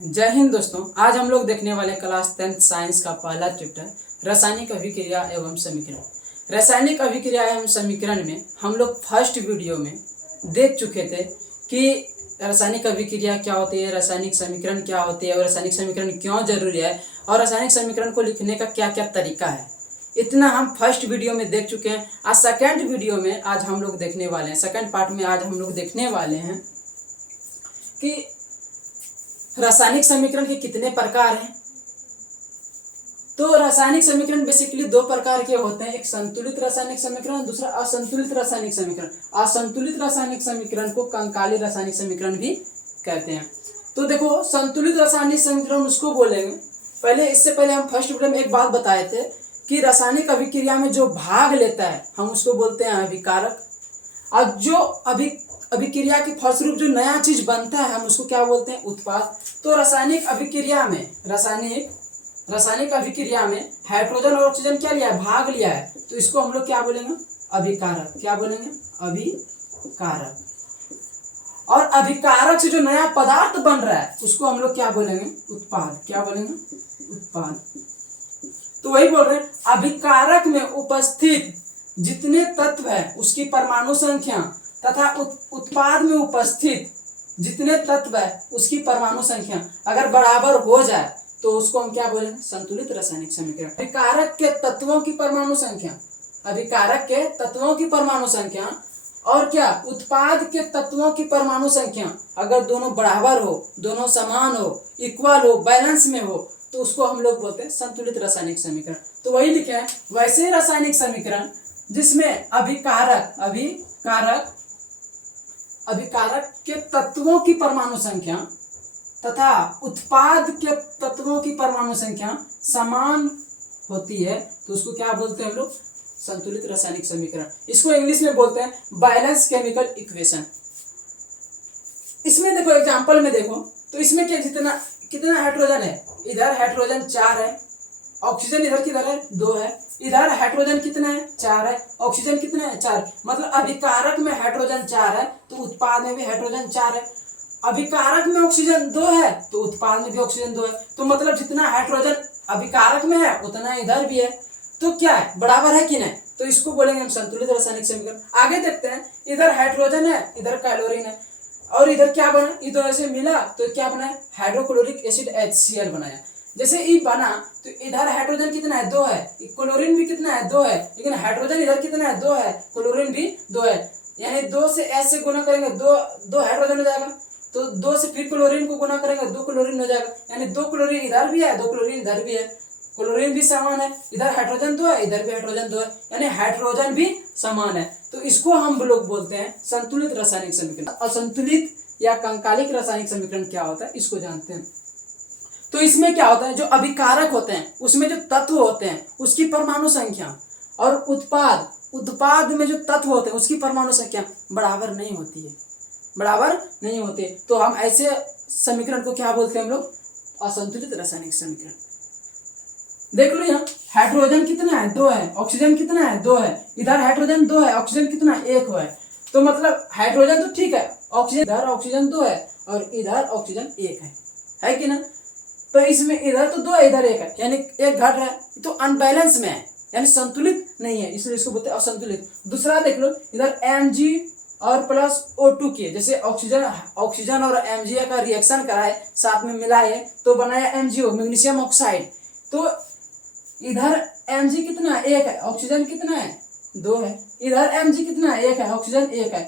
जय हिंद दोस्तों। आज हम लोग देखने वाले क्लास 10th साइंस का पहला चैप्टर रासायनिक अभिक्रिया एवं समीकरण। रासायनिक अभिक्रिया एवं समीकरण में हम लोग फर्स्ट वीडियो में देख चुके थे कि रासायनिक अभिक्रिया क्या होती है, रासायनिक समीकरण क्या होती है और रासायनिक समीकरण क्यों जरूरी है और रासायनिक समीकरण को लिखने का क्या क्या तरीका है। इतना हम फर्स्ट वीडियो में देख चुके हैं। आज सेकेंड वीडियो में आज हम लोग देखने वाले हैं, सेकेंड पार्ट में आज हम लोग देखने वाले हैं कि रासायनिक समीकरण के कितने प्रकार हैं। तो रासायनिक समीकरण बेसिकली दो प्रकार के होते हैं, एक संतुलित रासायनिक समीकरण, दूसरा असंतुलित रासायनिक समीकरण। असंतुलित रासायनिक समीकरण को कंकाली रासायनिक समीकरण भी कहते हैं। तो देखो, संतुलित रासायनिक समीकरण उसको बोलेंगे। इससे पहले हम फर्स्ट वीडियो में एक बात बताए थे कि रासायनिक अभिक्रिया में जो भाग लेता है हम उसको बोलते हैं अभिकारक, और जो अभिक्रिया के फलस्वरूप जो नया चीज बनता है हम उसको क्या बोलते हैं, उत्पाद। तो रासायनिक अभिक्रिया में हाइड्रोजन और ऑक्सीजन क्या लिया है, भाग लिया है, तो इसको हम लोग क्या बोलेंगे, अभिकारक। क्या बोलेंगे, अभिकारक। और अभिकारक से जो नया पदार्थ बन रहा है उसको हम लोग क्या बोलेंगे, उत्पाद। क्या बोलेंगे, उत्पाद। तो वही बोल रहे हैं, अभिकारक में उपस्थित जितने तत्व है उसकी परमाणु संख्या तथा उत्पाद में उपस्थित जितने तत्व है उसकी परमाणु संख्या अगर बराबर हो जाए तो उसको हम क्या बोलेंगे, संतुलित रासायनिक समीकरण। अभिकारक के तत्वों की परमाणु संख्या और क्या, उत्पाद के तत्वों की परमाणु संख्या अगर दोनों बराबर हो, दोनों समान हो, इक्वल हो, बैलेंस में हो, तो उसको हम लोग बोलते हैं संतुलित रासायनिक समीकरण। तो वही लिखे हैं, वैसे रासायनिक समीकरण जिसमें अभिकारक के तत्वों की परमाणु संख्या तथा उत्पाद के तत्वों की परमाणु संख्या समान होती है तो उसको क्या बोलते हैं हम लोग, संतुलित रासायनिक समीकरण। इसको इंग्लिश में बोलते हैं बैलेंस केमिकल इक्वेशन। इसमें देखो, एग्जांपल में देखो तो इसमें क्या, कितना हाइड्रोजन है, इधर हाइड्रोजन 4 है, ऑक्सीजन इधर किधर है, 2 है, इधर हाइड्रोजन कितना है, 4 है, ऑक्सीजन कितना है, 4। मतलब अभिकारक में हाइड्रोजन 4 है तो उत्पाद में भी हाइड्रोजन 4 है। अभिकारक में ऑक्सीजन 2 है तो उत्पाद में भी ऑक्सीजन 2 है। तो मतलब जितना हाइड्रोजन अभिकारक में है उतना इधर भी है, तो क्या है, बराबर है कि नहीं। तो इसको बोलेंगे हम संतुलित रासायनिक समीकरण। आगे देखते हैं, इधर हाइड्रोजन है, इधर क्लोरीन है, और इधर क्या बना, इधर ऐसे मिला तो क्या बना, हाइड्रोक्लोरिक एसिड HCl बनाया। जैसे ई बना तो इधर हाइड्रोजन कितना है, 2 है, क्लोरीन भी कितना है, 2 है, लेकिन हाइड्रोजन इधर कितना है, 2 है, क्लोरीन भी 2 है। यानी 2 से S से गुना करेंगे 2 हाइड्रोजन हो जाएगा, तो 2 से फिर क्लोरीन को गुना करेंगे 2 क्लोरीन हो जाएगा। यानी 2 क्लोरीन इधर भी है, 2 क्लोरीन इधर भी है, क्लोरीन भी समान है, इधर हाइड्रोजन 2 है, इधर भी हाइड्रोजन 2 है, यानी हाइड्रोजन भी समान है। तो इसको हम लोग बोलते हैं संतुलित रासायनिक समीकरण। असंतुलित या कंकालिक रासायनिक समीकरण क्या होता है इसको जानते हैं। तो इसमें क्या होता है, जो अभिकारक होते हैं उसमें जो तत्व होते हैं उसकी परमाणु संख्या और उत्पाद में जो तत्व होते हैं उसकी परमाणु संख्या बराबर नहीं होती है। तो हम ऐसे समीकरण को क्या बोलते हैं हम लोग, असंतुलित रासायनिक समीकरण। देख लो, यहाँ हाइड्रोजन कितना है, 2 है, ऑक्सीजन कितना है, 2 है, इधर हाइड्रोजन 2 है, ऑक्सीजन कितना है, 1 है। तो मतलब हाइड्रोजन तो ठीक है, इधर ऑक्सीजन 2 है और इधर ऑक्सीजन 1 है कि ना। तो इसमें इधर तो 2 है, इधर 1 है, यानी 1 घट रहा है, तो अनबैलेंस में है, यानी संतुलित नहीं है, इसलिए इसको बोलते हैं असंतुलित। दूसरा देख लो, इधर Mg और प्लस O2 किए, जैसे ऑक्सीजन और MgA का रिएक्शन कराए, साथ में मिलाए तो बनाया MgO, मैग्नीशियम ऑक्साइड। तो इधर Mg कितना है, 1 है, ऑक्सीजन कितना है, 2 है, इधर Mg कितना है, 1 है, ऑक्सीजन 1 है,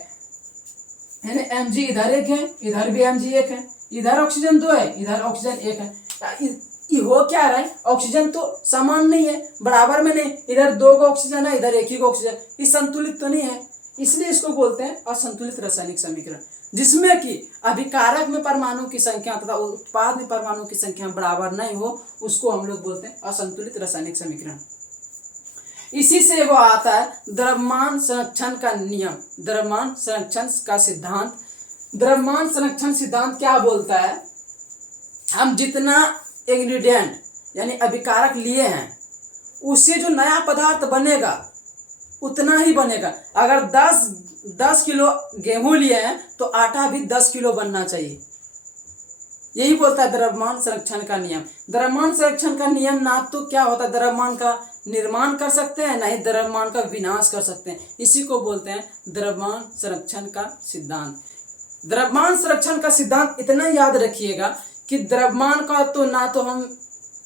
यानी Mg इधर 1 है, इधर भी Mg 1 है, इधर ऑक्सीजन 2 है, इधर ऑक्सीजन 1 है। ये हो क्या रहा है, ऑक्सीजन तो समान नहीं है, बराबर में नहीं, इधर 2 का ऑक्सीजन है, इधर 1 ही का ऑक्सीजन, ये संतुलित तो नहीं है, इसलिए इसको बोलते हैं असंतुलित रासायनिक समीकरण। जिसमें कि अभिकारक में परमाणु की संख्या तथा उत्पाद में परमाणु की संख्या बराबर नहीं हो उसको हम लोग बोलते हैं असंतुलित रासायनिक समीकरण। इसी से वो आता है द्रव्यमान संरक्षण का नियम, द्रव्यमान संरक्षण का सिद्धांत। द्रव्यमान संरक्षण सिद्धांत क्या बोलता है, हम जितना इंग्रेडिएंट यानी अभिकारक लिए हैं उससे जो नया पदार्थ बनेगा उतना ही बनेगा। अगर 10 किलो गेहूं लिए हैं तो आटा भी 10 किलो बनना चाहिए। यही बोलता है द्रव्यमान संरक्षण का नियम। द्रव्यमान संरक्षण का नियम ना तो क्या होता है द्रव्यमान का निर्माण कर सकते हैं, ना ही द्रव्यमान का विनाश कर सकते हैं। इसी को बोलते हैं द्रव्यमान संरक्षण का सिद्धांत। द्रव्यमान संरक्षण का सिद्धांत इतना याद रखिएगा कि द्रव्यमान का तो ना तो हम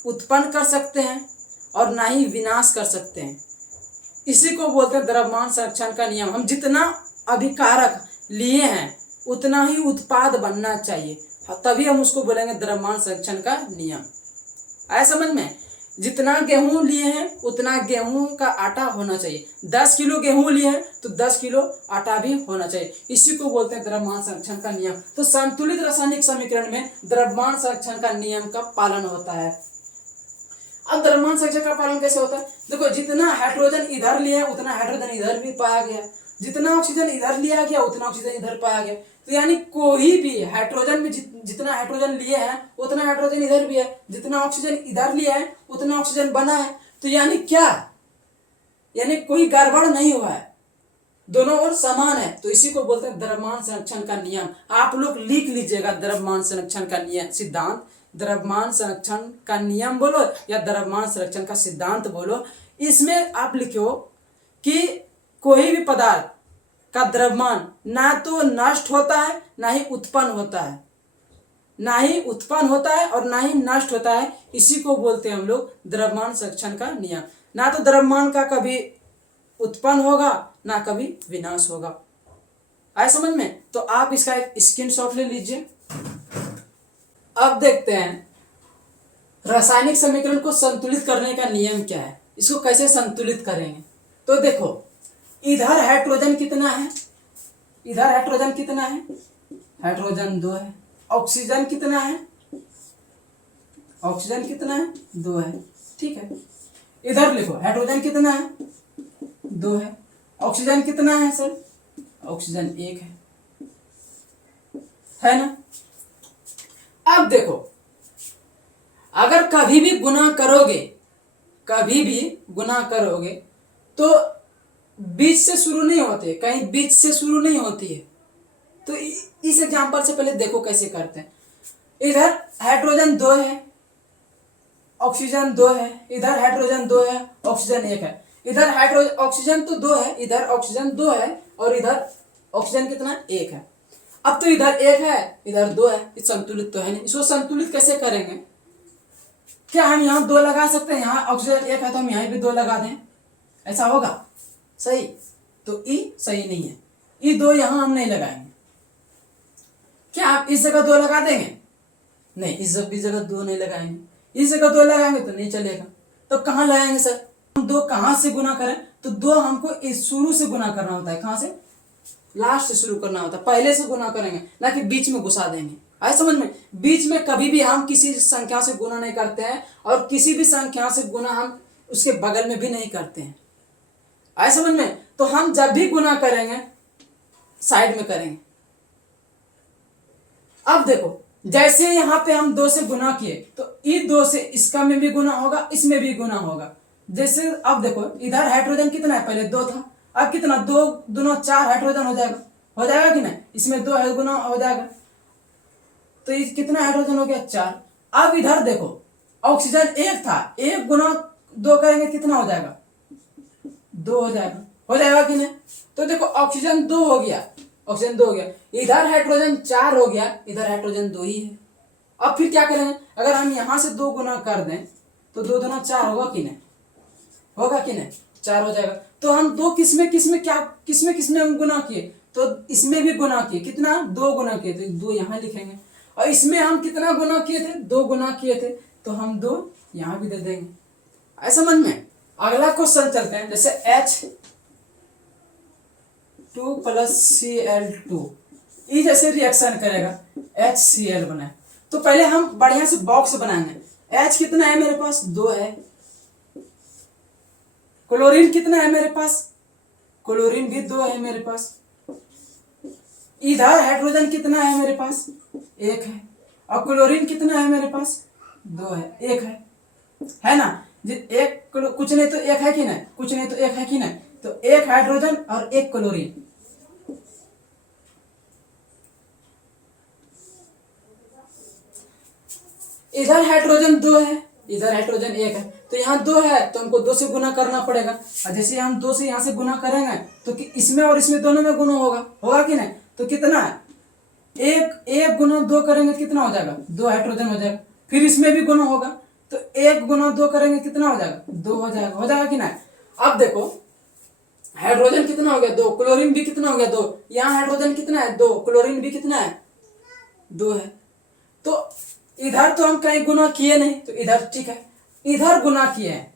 उत्पन्न कर सकते हैं और ना ही विनाश कर सकते हैं। इसी को बोलते हैं द्रव्यमान संरक्षण का नियम। हम जितना अभिकारक लिए हैं उतना ही उत्पाद बनना चाहिए, तभी हम उसको बोलेंगे द्रव्यमान संरक्षण का नियम। आया समझ में? जितना गेहूं लिए हैं उतना गेहूं का आटा होना चाहिए। 10 किलो गेहूं लिए हैं तो 10 किलो आटा भी होना चाहिए। इसी को बोलते हैं द्रव्यमान संरक्षण का नियम। तो संतुलित रासायनिक समीकरण में द्रव्यमान संरक्षण का नियम का पालन होता है। अब द्रव्यमान संरक्षण का पालन कैसे होता है? देखो, जितना हाइड्रोजन इधर लिया है उतना हाइड्रोजन इधर भी पाया गया, जितना ऑक्सीजन इधर लिया गया उतना ऑक्सीजन इधर पाया गया। तो यानी कोई भी हाइड्रोजन में जितना हाइड्रोजन लिए हैं उतना हाइड्रोजन इधर भी है, जितना ऑक्सीजन इधर लिया है उतना ऑक्सीजन बना है। तो यानी क्या? यानी कोई गड़बड़ नहीं हुआ है, दोनों ओर समान है। तो इसी को बोलते हैं द्रव्यमान संरक्षण का नियम। आप लोग लिख लीजिएगा द्रव्यमान संरक्षण का नियम सिद्धांत। द्रव्यमान संरक्षण का नियम बोलो या द्रव्यमान संरक्षण का सिद्धांत बोलो। इसमें आप लिखो कि कोई भी पदार्थ का द्रव्यमान ना तो नष्ट होता है ना ही उत्पन्न होता है, ना ही उत्पन्न होता है और ना ही नष्ट होता है। इसी को बोलते हैं हम लोग द्रव्यमान संरक्षण का नियम। ना तो द्रव्यमान का कभी उत्पन्न होगा ना कभी विनाश होगा। आए समझ में? तो आप इसका एक स्क्रीनशॉट ले लीजिए। अब देखते हैं रासायनिक समीकरण को संतुलित करने का नियम क्या है, इसको कैसे संतुलित करेंगे। तो देखो, इधर हाइड्रोजन कितना है? इधर हाइड्रोजन कितना है? हाइड्रोजन 2 है। ऑक्सीजन कितना है? ऑक्सीजन कितना है? 2 है। ठीक है, इधर लिखो हाइड्रोजन कितना है? 2 है। ऑक्सीजन कितना है सर? ऑक्सीजन 1 है ना? अब देखो, अगर कभी भी गुना करोगे तो बीच से शुरू नहीं होती है, कहीं बीच से शुरू नहीं होती है। तो इस एग्जांपल से पहले देखो कैसे करते हैं। इधर हाइड्रोजन 2 है, ऑक्सीजन 2 है, इधर हाइड्रोजन 2 है, ऑक्सीजन 1 है। इधर हाइड्रोजन ऑक्सीजन तो 2 है, इधर ऑक्सीजन 2 है और इधर ऑक्सीजन कितना? 1 है। अब तो इधर 1 है इधर 2 है, ये संतुलित तो है नहीं। इसको संतुलित कैसे करेंगे? क्या हम यहाँ 2 लगा सकते हैं? यहाँ ऑक्सीजन 1 है तो हम यहाँ भी 2 लगा दें, ऐसा होगा सही? तो ई सही नहीं है, ई 2 यहाँ हम नहीं लगाएंगे। क्या आप इस जगह 2 लगा देंगे? नहीं, इस जगह 2 नहीं लगाएंगे। इस जगह 2 लगाएंगे तो नहीं चलेगा। तो कहाँ लगाएंगे सर? हम 2 कहाँ से गुना करें? तो 2 हमको इस शुरू से गुना करना होता है। कहाँ से? लास्ट से शुरू करना होता है, पहले से गुना करेंगे ना कि बीच में घुसा देंगे। आए समझ में? बीच में कभी भी हम किसी संख्या से गुना नहीं करते हैं और किसी भी संख्या से गुना हम उसके बगल में भी नहीं करते हैं। आए समझ में? तो हम जब भी गुना करेंगे साइड में करेंगे। अब देखो, जैसे यहाँ पे हम 2 से गुना किए तो ई 2 से इसका में भी गुना होगा, इसमें भी गुना होगा। जैसे अब देखो, इधर हाइड्रोजन कितना है? पहले 2 था, अब कितना? 2 दूना 4 हाइड्रोजन हो जाएगा कि नहीं? इसमें 2 है गुना हो जाएगा, तो ये कितना हाइड्रोजन हो गया? 4। अब इधर देखो, ऑक्सीजन 1 था, 1 गुना 2 करेंगे कितना हो जाएगा? 2 हो जाएगा कि नहीं? तो देखो, ऑक्सीजन 2 हो गया, ऑक्सीजन 2 हो गया। इधर हाइड्रोजन 4 हो गया, इधर हाइड्रोजन 2 ही है। अब फिर क्या करेंगे? अगर हम यहाँ से 2 गुना कर दें तो 2 दूना 4 होगा कि नहीं? 4 हो जाएगा। तो हम 2 किसमें हम गुना किए? तो इसमें भी गुना किए, कितना? 2 गुना किए, तो 2 यहाँ लिखेंगे। और इसमें हम कितना गुना किए थे? 2 गुना किए थे, तो हम 2 यहाँ भी दे देंगे। ऐसा समझ में? अगला क्वेश्चन चलते हैं। जैसे H2 + Cl2 ये जैसे रिएक्शन करेगा, HCl बना। तो पहले हम बढ़िया से बॉक्स बनाएंगे। H कितना है मेरे पास? 2 है। क्लोरीन कितना है मेरे पास? क्लोरीन भी 2 है मेरे पास। इधर हाइड्रोजन कितना है मेरे पास? 1 है। और क्लोरीन कितना है मेरे पास? 2 है, 1 है ना? एक कुछ नहीं तो 1 है कि नहीं? कुछ नहीं तो 1 है कि नहीं? तो 1 हाइड्रोजन और 1 क्लोरीन। इधर हाइड्रोजन 2 है, इधर हाइड्रोजन 1 है, तो यहाँ 2 है तो हमको 2 से गुना करना पड़ेगा। और जैसे हम 2 से यहाँ से गुना करेंगे तो कि इसमें और इसमें दोनों में गुना होगा, होगा कि नहीं? तो कितना है, एक गुना 2 करेंगे कितना हो जाएगा, 2 हाइड्रोजन हो जाएगा। फिर इसमें भी गुना होगा तो 1 गुना 2 करेंगे कितना हो जाएगा, 2 हो जाएगा, हो जाएगा कि नहीं? अब देखो हाइड्रोजन कितना हो गया, 2, क्लोरीन भी कितना हो गया, 2, यहाँ हाइड्रोजन कितना है, 2, क्लोरीन भी कितना है, 2 है। तो इधर तो हम कहीं गुना किए नहीं, तो इधर ठीक है, इधर गुना किए हैं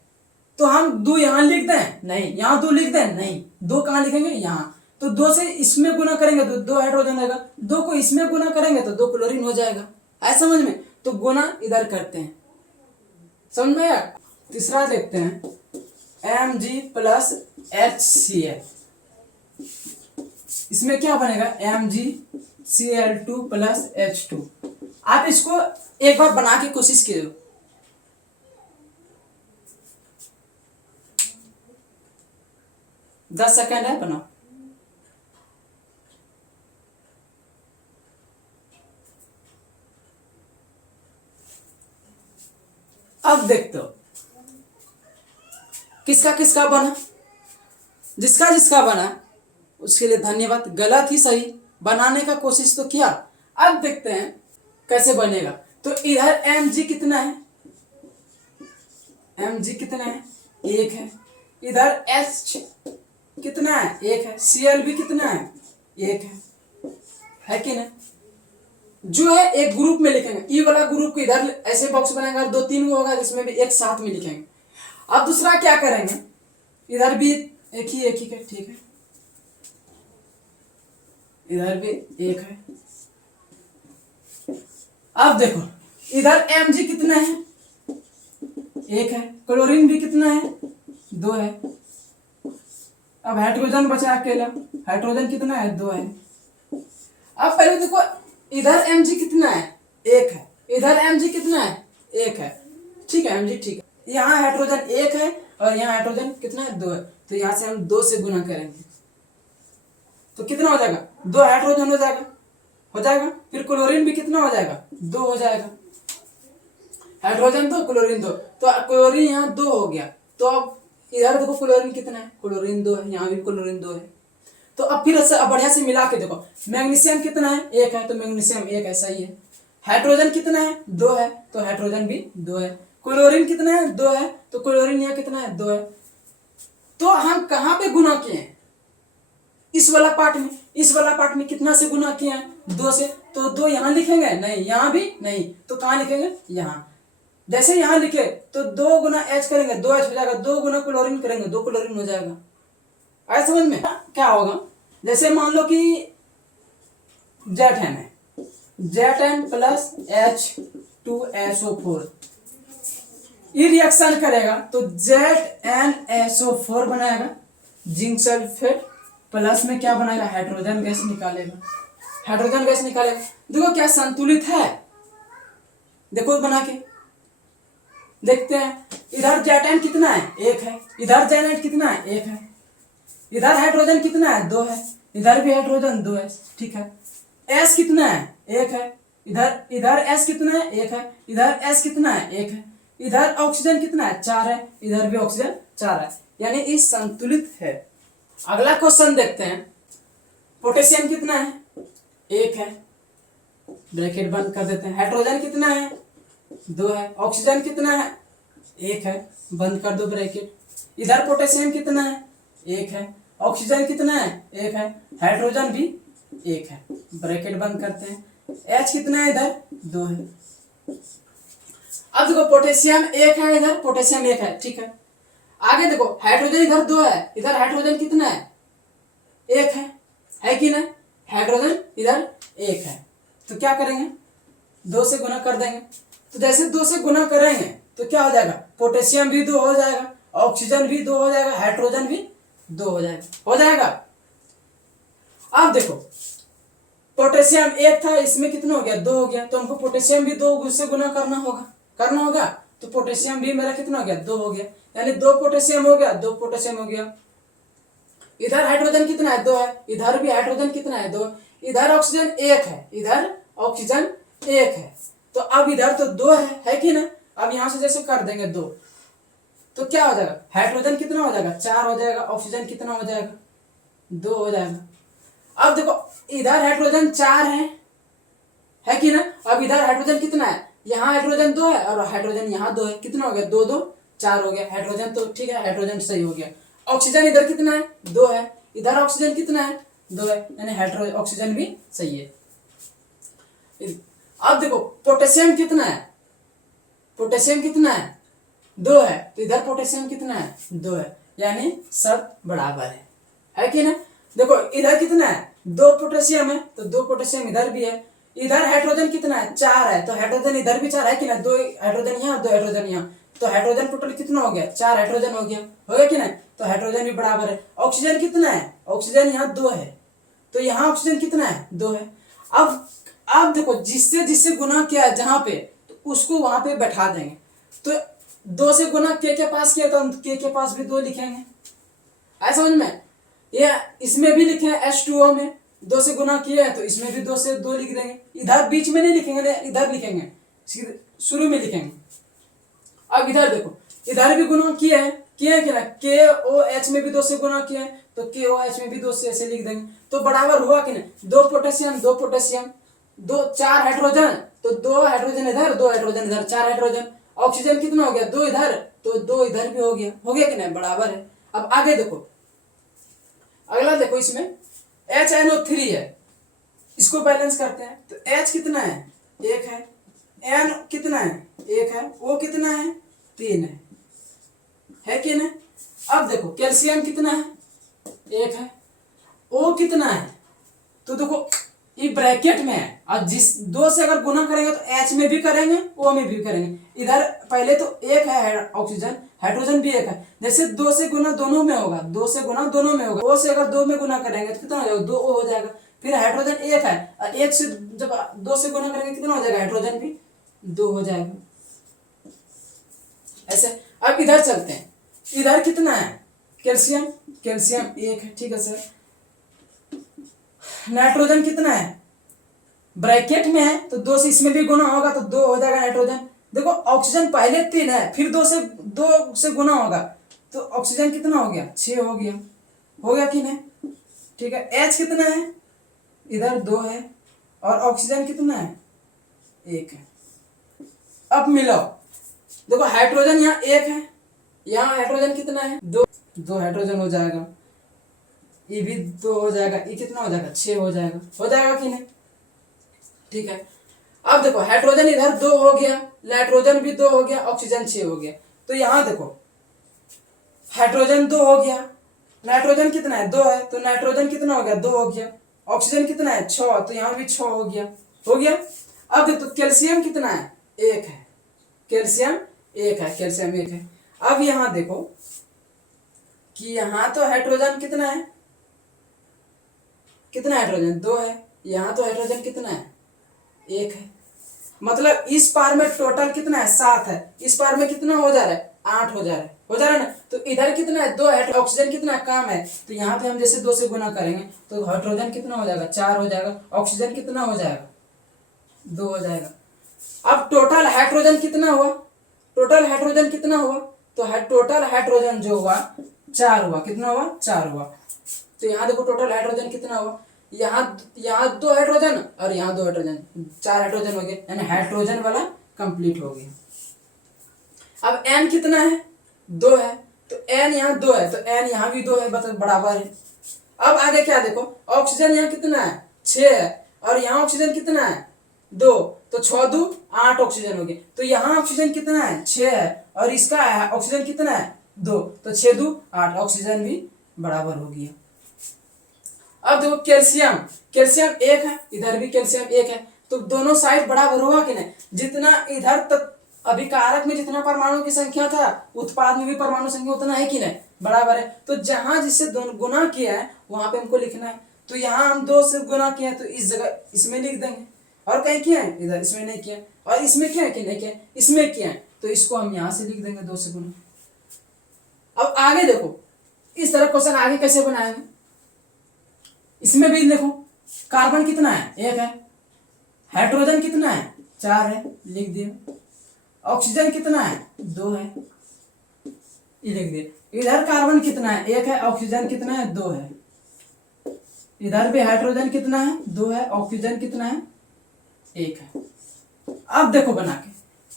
तो हम 2 यहाँ लिख दें, नहीं, यहाँ 2 लिख दें, नहीं, 2 कहाँ लिखेंगे, यहाँ। तो 2 से इसमें गुना करेंगे तो 2 हाइड्रोजन रहेगा, 2 को इसमें गुना करेंगे तो 2 क्लोरीन हो जाएगा। आए समझ में? तो गुना इधर करते हैं, समझ में आया? तीसरा देखते हैं, Mg प्लस HCl, इसमें क्या बनेगा, MgCl2 प्लस H2। आप इसको एक बार बना के कोशिश कीजिए, दस सेकेंड है, बनाओ। अब देखते हो किसका किसका बना, जिसका जिसका बना उसके लिए धन्यवाद। गलत ही सही बनाने का कोशिश तो किया। अब देखते हैं कैसे बनेगा। तो इधर Mg कितना है, Mg कितना है, 1 है। इधर H कितना है, 1 है। Cl भी कितना है, 1 है कि नहीं? जो है एक ग्रुप में लिखेंगे, ई वाला ग्रुप को इधर ऐसे बॉक्स बनाएंगे, और 2-3 को होगा जिसमें भी एक साथ में लिखेंगे। अब दूसरा क्या करेंगे, इधर भी एक ही है, ठीक है, इधर भी 1 है। अब देखो इधर Mg कितना है, 1 है। क्लोरीन भी कितना है, 2 है। अब हाइड्रोजन बचा अकेला, हाइड्रोजन कितना है, 2 है। अब पहले देखो इधर Mg कितना है, 1 है। इधर Mg कितना है, 1 है, ठीक है, Mg ठीक है। यहाँ हाइड्रोजन 1 है और यहाँ हाइड्रोजन कितना है, 2 है। तो यहाँ से हम 2 से गुना करेंगे तो कितना हो जाएगा, 2 हाइड्रोजन हो जाएगा। फिर क्लोरीन भी कितना हो जाएगा, 2 हो जाएगा। हाइड्रोजन 2, क्लोरीन 2, तो क्लोरीन यहाँ 2 हो गया। तो अब इधर देखो क्लोरीन कितना है, क्लोरीन 2 है, यहाँ भी क्लोरीन 2 है। तो अब फिर से बढ़िया से मिला के देखो, मैग्नीशियम कितना है, 1 है, तो मैग्नीशियम 1 है, सही है। हाइड्रोजन कितना है, 2 है, तो हाइड्रोजन भी 2 है। क्लोरीन कितना है, 2 है, तो क्लोरीन यहाँ कितना है, 2 है। तो हम कहाँ पे गुना किए हैं, इस वाला पार्ट में कितना से गुना किए हैं, 2 से। तो 2 यहाँ लिखेंगे, नहीं, यहाँ भी नहीं, तो कहाँ लिखेंगे, यहाँ। जैसे यहाँ लिखे तो 2 गुना H करेंगे, 2H हो जाएगा। 2 गुना क्लोरीन करेंगे, 2 क्लोरीन हो जाएगा। आया समझ में? क्या होगा, जैसे मान लो कि Zn है, Zn प्लस H2SO4, ये रिएक्शन करेगा तो ZnSO4 बनाएगा, जिंक सल्फेट प्लस में क्या बनाएगा, हाइड्रोजन गैस निकालेगा। देखो क्या संतुलित है, देखो बना के देखते हैं। इधर Zn कितना है, 1 है। इधर Zn कितना है, 1 है। इधर हाइड्रोजन कितना है, 2 है। इधर भी हाइड्रोजन 2 है, ठीक है। S कितना है, 1 है। इधर S कितना है, 1 है। इधर S कितना है, 1 है। इधर ऑक्सीजन कितना है, 4 है। इधर भी ऑक्सीजन 4 है, यानी ये संतुलित है। अगला क्वेश्चन देखते हैं, पोटेशियम कितना है, 1 है, ब्रैकेट बंद कर देते हैं। हाइड्रोजन कितना है, 2 है। ऑक्सीजन कितना है, 1 है, बंद कर दो ब्रैकेट। इधर पोटेशियम कितना है, 1 है। ऑक्सीजन कितना है, 1 है। हाइड्रोजन भी 1 है, ब्रैकेट बंद करते हैं। H कितना है, इधर 2 है। अब देखो पोटेशियम 1 है, इधर पोटेशियम 1 है, ठीक है। आगे देखो हाइड्रोजन इधर 2 है, इधर हाइड्रोजन कितना है, 1 है कि नहीं? हाइड्रोजन इधर 1 है, तो क्या करेंगे, 2 से गुना कर देंगे। तो जैसे 2 से गुना करेंगे तो क्या हो जाएगा, पोटेशियम भी 2 हो जाएगा, ऑक्सीजन भी 2 हो जाएगा, हाइड्रोजन भी 2 हो जाएगा। अब देखो पोटेशियम 1 था, इसमें कितना हो गया, 2 हो गया। तो हमको पोटेशियम भी 2 से गुना करना होगा। तो पोटेशियम भी मेरा कितना हो गया, 2 हो गया, यानी 2 पोटेशियम हो गया, 2 पोटेशियम हो गया। इधर हाइड्रोजन कितना है, 2 है। इधर भी हाइड्रोजन कितना है, 2। इधर ऑक्सीजन 1 है, इधर ऑक्सीजन 1 है। तो अब इधर तो 2 है कि ना। अब यहां से जैसे कर देंगे 2, तो क्या हो जाएगा, हाइड्रोजन कितना हो जाएगा, 4 हो जाएगा, ऑक्सीजन कितना हो जाएगा, 2 हो जाएगा। अब देखो इधर हाइड्रोजन 4 है कि ना। अब इधर हाइड्रोजन कितना है, यहाँ हाइड्रोजन 2 है और हाइड्रोजन यहाँ 2 है, कितना हो गया, 2 2 4 हो गया। हाइड्रोजन तो ठीक है, हाइड्रोजन सही हो गया। ऑक्सीजन इधर कितना है, 2 है, इधर ऑक्सीजन कितना है, 2 है, यानी हाइड्रोजन ऑक्सीजन भी सही है। अब देखो पोटेशियम कितना है, पोटेशियम कितना है, 2 है, तो इधर पोटेशियम कितना है, 2 है, यानी सब बराबर है कि ना। देखो इधर कितना है, 2 पोटेशियम है, तो 2 पोटेशियम इधर भी है। इधर हाइड्रोजन कितना है, 4 है, तो हाइड्रोजन इधर भी 4 है कि ना, 2 हाइड्रोजन यहाँ, 2 हाइड्रोजन यहाँ, तो हाइड्रोजन टोटल कितना हो गया, 4 हाइड्रोजन हो गया कि ना। तो हाइड्रोजन भी बराबर है। ऑक्सीजन कितना है, ऑक्सीजन यहाँ 2 है, तो यहाँ ऑक्सीजन कितना है, 2 है। अब देखो जिससे जिससे गुना किया है जहां पे, तो उसको वहां पे बैठा देंगे। तो 2 से गुना के पास किया तो हम के पास भी 2 लिखेंगे, ऐसा समझ में। ये इसमें भी लिखे हैं H2O में 2 से गुना किया है, तो इसमें भी 2 से 2 लिख देंगे। इधर बीच में नहीं लिखेंगे, इधर लिखेंगे, शुरू में लिखेंगे। अब इधर देखो, इधर भी गुना किया है कि ना, KOH में भी 2 से गुना किया है, तो KOH में भी 2 से ऐसे लिख देंगे। तो बराबर हुआ कि नहीं, 2 पोटेशियम 2 पोटेशियम, 4 हाइड्रोजन, तो 2 हाइड्रोजन इधर, 2 हाइड्रोजन इधर, 4 हाइड्रोजन। ऑक्सीजन कितना हो गया, 2 इधर, तो 2 इधर भी हो गया कि नहीं, बराबर है। अब आगे देखो, अगला देखो, इसमें HNO3 है, इसको बैलेंस करते हैं। तो H कितना है, 1 है, N कितना है, 1 है, O कितना है, 3 है कि नहीं। अब देखो कैल्शियम कितना है, 1 है, O कितना है, तो देखो ये ब्रैकेट में है, और जिस 2 से अगर गुना करेंगे तो H में भी करेंगे, O में भी करेंगे। इधर पहले तो 1 है ऑक्सीजन, हाइड्रोजन भी 1 है, जैसे 2 से गुना दोनों में होगा, 2 से गुना दोनों में होगा। O से अगर 2 में गुना करेंगे तो कितना हो जाएगा, 2O हो जाएगा। फिर हाइड्रोजन 1 है, और 1 से जब 2 से गुना करेंगे कितना हो जाएगा, हाइड्रोजन भी 2 हो जाएगा, ऐसे। अब इधर चलते हैं, इधर कितना है, कैल्शियम 1 है, ठीक है सर। नाइट्रोजन कितना है, ब्रैकेट में है, तो 2 से इसमें भी गुना होगा तो 2 हो जाएगा नाइट्रोजन। देखो ऑक्सीजन पहले 3 है, फिर 2 से गुना होगा, तो ऑक्सीजन कितना हो गया, 6 हो गया कि नहीं, ठीक है। H कितना है, इधर 2 है, और ऑक्सीजन कितना है, 1 है। अब मिलाओ, देखो हाइड्रोजन यहाँ 1 है, यहाँ हाइड्रोजन कितना है, 2 हाइड्रोजन हो जाएगा, ये भी 2 हो जाएगा, ये कितना हो जाएगा, 6 हो जाएगा कि नहीं, ठीक है। अब देखो हाइड्रोजन इधर 2 हो गया, नाइट्रोजन भी 2 हो गया, ऑक्सीजन 6 हो गया। तो यहाँ देखो हाइड्रोजन 2 हो गया, नाइट्रोजन कितना है, 2 है, तो नाइट्रोजन कितना हो गया, 2 हो गया। ऑक्सीजन कितना है, 6, तो यहाँ भी 6 हो गया। अब देखो कैल्शियम कितना है, 1 है, कैल्शियम 1 है। अब यहाँ देखो कि यहाँ तो हाइड्रोजन कितना है, हाइड्रोजन 2 है, यहाँ तो हाइड्रोजन कितना है, 1 है। मतलब इस पार में टोटल कितना है, 7 है, इस पार में कितना हो जा रहा है, 8 हो जा रहा है ना। तो इधर कितना है, 2 है, ऑक्सीजन कितना कम है, तो यहाँ पे हम जैसे 2 से गुना करेंगे तो हाइड्रोजन कितना हो जाएगा, 4 हो जाएगा, ऑक्सीजन कितना हो जाएगा, 2 हो जाएगा। अब टोटल हाइड्रोजन कितना हुआ, तो टोटल हाइड्रोजन जो हुआ 4 हुआ, कितना हुआ, 4 हुआ। तो यहाँ देखो टोटल हाइड्रोजन कितना हुआ, यहाँ 2 हाइड्रोजन और यहाँ 2 हाइड्रोजन, 4 हाइड्रोजन हो गए, यानी हाइड्रोजन वाला कंप्लीट हो गया। अब N कितना है, 2 है, तो N यहाँ 2 है, तो N यहाँ भी 2 है, मतलब बराबर है। अब आगे क्या देखो, ऑक्सीजन यहाँ कितना है, 6 है, और यहाँ ऑक्सीजन कितना है, 2, तो 6 2 8 ऑक्सीजन हो गए। तो यहाँ ऑक्सीजन कितना है, 6 है, और इसका ऑक्सीजन कितना है, 2, तो 6 2 8, ऑक्सीजन भी बराबर हो गया। अब देखो कैल्शियम 1 है, इधर भी कैल्शियम 1 है, तो दोनों साइड बराबर हुआ कि नहीं। जितना इधर तक अभिकारक में जितना परमाणु की संख्या था, उत्पाद में भी परमाणु संख्या उतना है कि नहीं, बराबर है। तो जहां जिससे गुना किया है वहां पे हमको लिखना है। तो यहाँ हम 2 से गुना किया है, तो इस जगह इसमें लिख देंगे, और कहीं किया है इधर, इसमें नहीं किया, और इसमें किया है कि नहीं किया, इसमें किया है, तो इसको हम यहाँ से लिख देंगे 2 से गुना। अब आगे देखो, इस तरह क्वेश्चन आगे कैसे बनाएंगे, इसमें भी देखो कार्बन कितना है, 1 है, हाइड्रोजन कितना है, 4 है, लिख दिया। ऑक्सीजन कितना है? 2 है, ये लिख दिया। इधर कार्बन कितना है? 1 है, ऑक्सीजन कितना है? 2 है। इधर भी हाइड्रोजन कितना है? 2 है, ऑक्सीजन कितना है? 1 है। अब देखो बना के,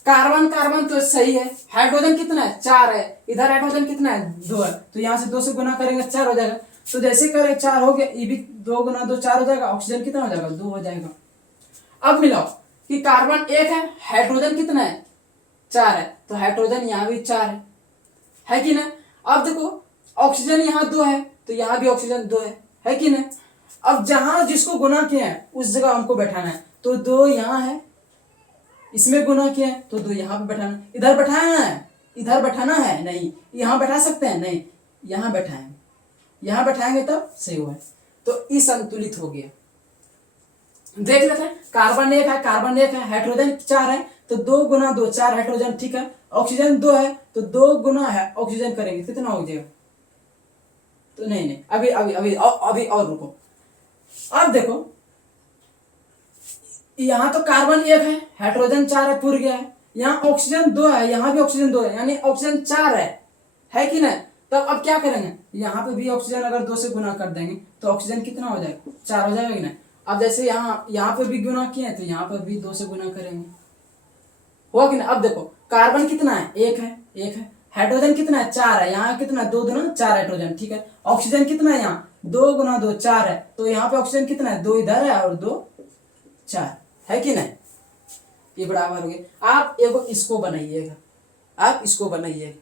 कार्बन कार्बन तो सही है, हाइड्रोजन कितना है? 4 है, इधर हाइड्रोजन कितना है? 2 है, तो यहाँ से 2 से गुना करेंगे 4 हो जाएगा। तो जैसे करें 4 हो गया, ये भी 2 गुना 2 4 हो जाएगा, ऑक्सीजन कितना हो जाएगा? 2 हो जाएगा। अब मिलाओ कि कार्बन 1 है, हाइड्रोजन कितना है? 4 है, तो हाइड्रोजन यहाँ भी 4 है कि ना? अब देखो ऑक्सीजन यहाँ 2 है, तो यहाँ भी ऑक्सीजन 2 है कि ना? अब जहां जिसको गुना किया है उस जगह हमको बैठाना है, तो 2 यहाँ है, इसमें गुना किया है तो 2 यहाँ पे बैठाना। इधर बैठाना है, इधर बैठाना है नहीं, यहाँ बैठा सकते हैं नहीं, यहाँ बैठाएंगे, यहाँ बैठाएंगे तब सही हुआ है। तो ई संतुलित हो गया। देख लेते हैं, कार्बन 1 है, कार्बन 1 है, हाइड्रोजन 4 है, तो 2 गुना 2 4 हाइड्रोजन, ठीक है। ऑक्सीजन 2 है, तो 2 गुना है ऑक्सीजन करेंगे, कितना हो जाएगा? तो नहीं, अभी अभी अभी अभी और रुको। अब देखो यहाँ तो कार्बन 1 है, हाइड्रोजन 4 है, पूर गया है। यहाँ ऑक्सीजन 2 है, यहाँ भी ऑक्सीजन 2 है, यानी ऑक्सीजन 4 है कि नहीं? तब अब क्या करेंगे, यहाँ पे भी ऑक्सीजन अगर 2 से गुना कर देंगे तो ऑक्सीजन कितना हो जाएगा? 4 हो जाएगा कि नहीं? अब जैसे यहाँ पे भी गुना किए हैं तो यहाँ पर भी 2 से गुना करेंगे, हुआ कि नहीं? अब देखो कार्बन कितना है? 1 है, हाइड्रोजन कितना है? 4 है, यहाँ कितना? 2 गुना 4 हाइड्रोजन, ठीक है। ऑक्सीजन कितना है? यहाँ 2 गुना 2 4 है, तो यहाँ पे ऑक्सीजन कितना है? 2 इधर है और 2 4 है कि नहीं? ये बराबर हो गया। आप एगो इसको बनाइएगा, आप इसको बनाइएगा,